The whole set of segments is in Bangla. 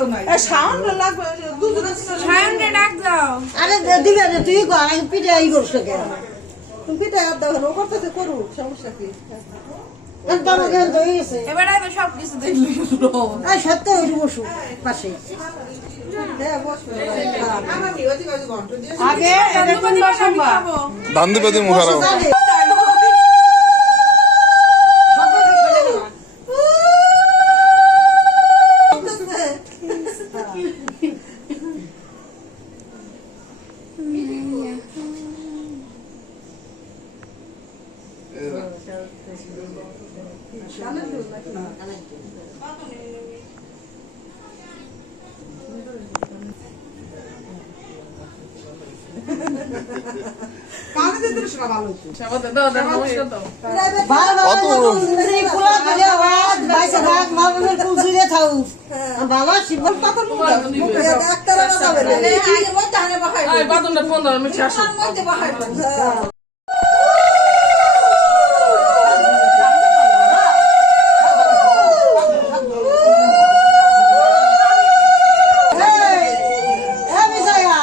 তো নাই। সাউন্ড লাগবে দুজনে সায়নকে ডাক দাও। আরে দিবে যে তুই কর আমি পিঠে ই করছ তুমি পিঠে হাত দাও ও করতেছে করুক সমস্যা কি? একদম কেন হয়ে আমি সব কিছু দেখলি সত্য ওইটু বসু পাশে। হ্যাঁ আগে ধান দিবে মুখারাও ভালো শিবল যাবে আগে মধ্যে আনে বহাই বাদনটা মধ্যে বহাই এ বিজয়া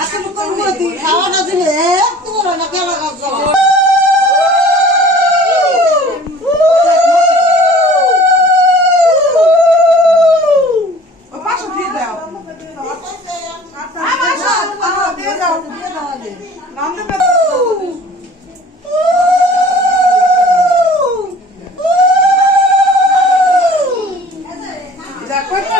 আসল কোন মতি খাওয়া না দিলে এ তোমার না কেন কাজ ও পাশে দিয়ে দাও আমার সব দিয়ে দাও দিয়ে দাও আগে নাম দেবে যা কইতে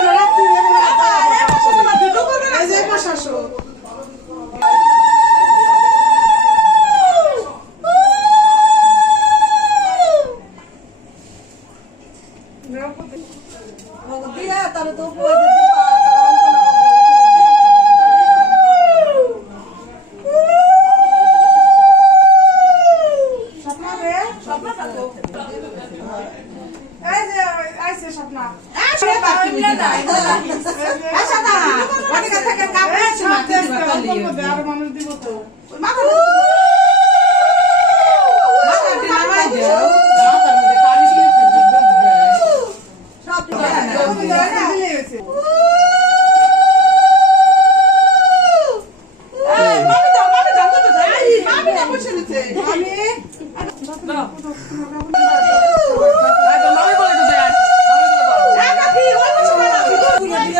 মানুষ দিব তো মাথা মাথা দিনা মাই দাও সব দিলে হয়েছে এই মামি দাও মামি দাও তো দাও এই মামি না বসে নিতে মামি মামি বলে তো দেয় এ কাকি ওই বসে না ভিডিও দিলে মানুষ এই এত ছেলে না মেয়ে বসা লাগবে না ছেলে বসে বে বাড়ি ছেলে তো ফাঁসি রে নাই না সে বই করে যে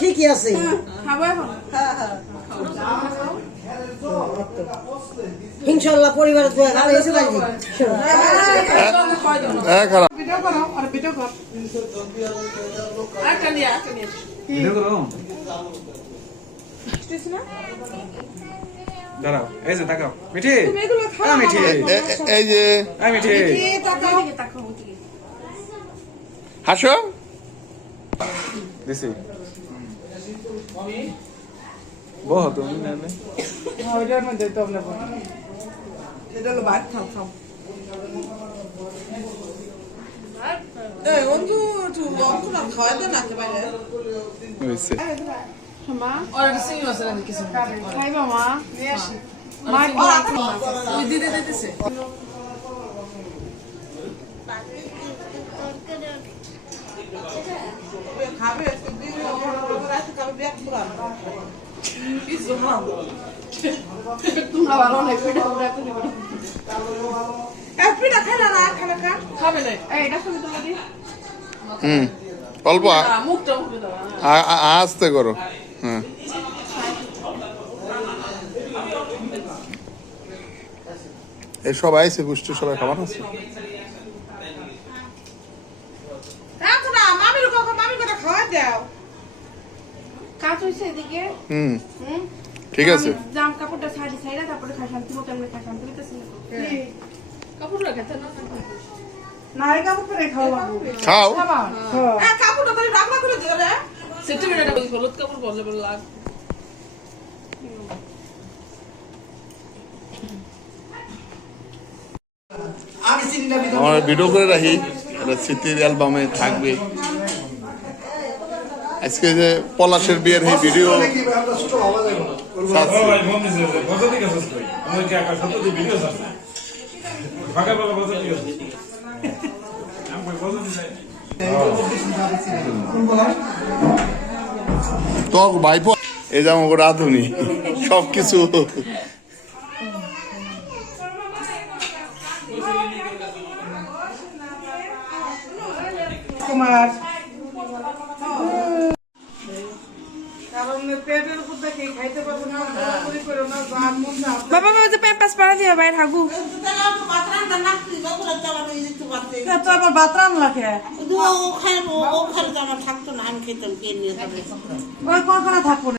ঠিকই আছে। খাব এখন। ইনশাল্লাহ পরিবারে হ্যাঁ ভিডিও করো দাঁড়াও এই যে তাকাও। মিঠি হ্যাঁ মিঠি। এই যে হ্যাঁ মিঠি। হাসো। দিছি। বহ তুমি না নে। ওইটার মধ্যে তো আমরা এটা হলো ভাত খাও খাও। এই অন্তু তুই অন্তু না খাওয়া দে না আর কিছু খাইবা মা? নিয়ে আসি। মা ওই দিদি দিতেছে। খাবে দিন রাতে খাবে ব্যাগ পুরান কিছু না তোমরা ভালো নাই পেটে তোমরা এত এক পিঠা খেলা না খালা খা খাবে না এটা খাবি তোমার হুম অল্প আস্তে করো। হ্যাঁ এই সব আইসে গোষ্ঠী সবাই খাবার আছে? ঠিক আছে। জাম কাপড়টা ছাড়ি ছাইরা তারপরে খাই শান্তি মতো আমি খাই শান্তি হইতেছি না। কাপড় রাখাতে না না এই কাপড় পরে খাওয়া খাও। এ, কাপড়টা তাহলে রান্না করে দিও রে সেটা বেটা হলুদ কাপড় বলে বলে লাগ আমার ভিডিও করে রাখি এটা স্মৃতির অ্যালবামে থাকবে। আজকে যে পলাশের বিয়ের এই ভিডিও ভিডিও আছে ফাঁকা বেলা বজা দিকে আসছ আমি বজা তো ভাইপো এ যেমন রাধুনি সব কিছু কুমার বাবা বাবা যে প্যাম্পাস পাড়া দিও বাইরে হাগু। বাতরান আমার থাকতো না আমি খেতাম কে নিয়ে যাবে? ওই কখনো থাকব না।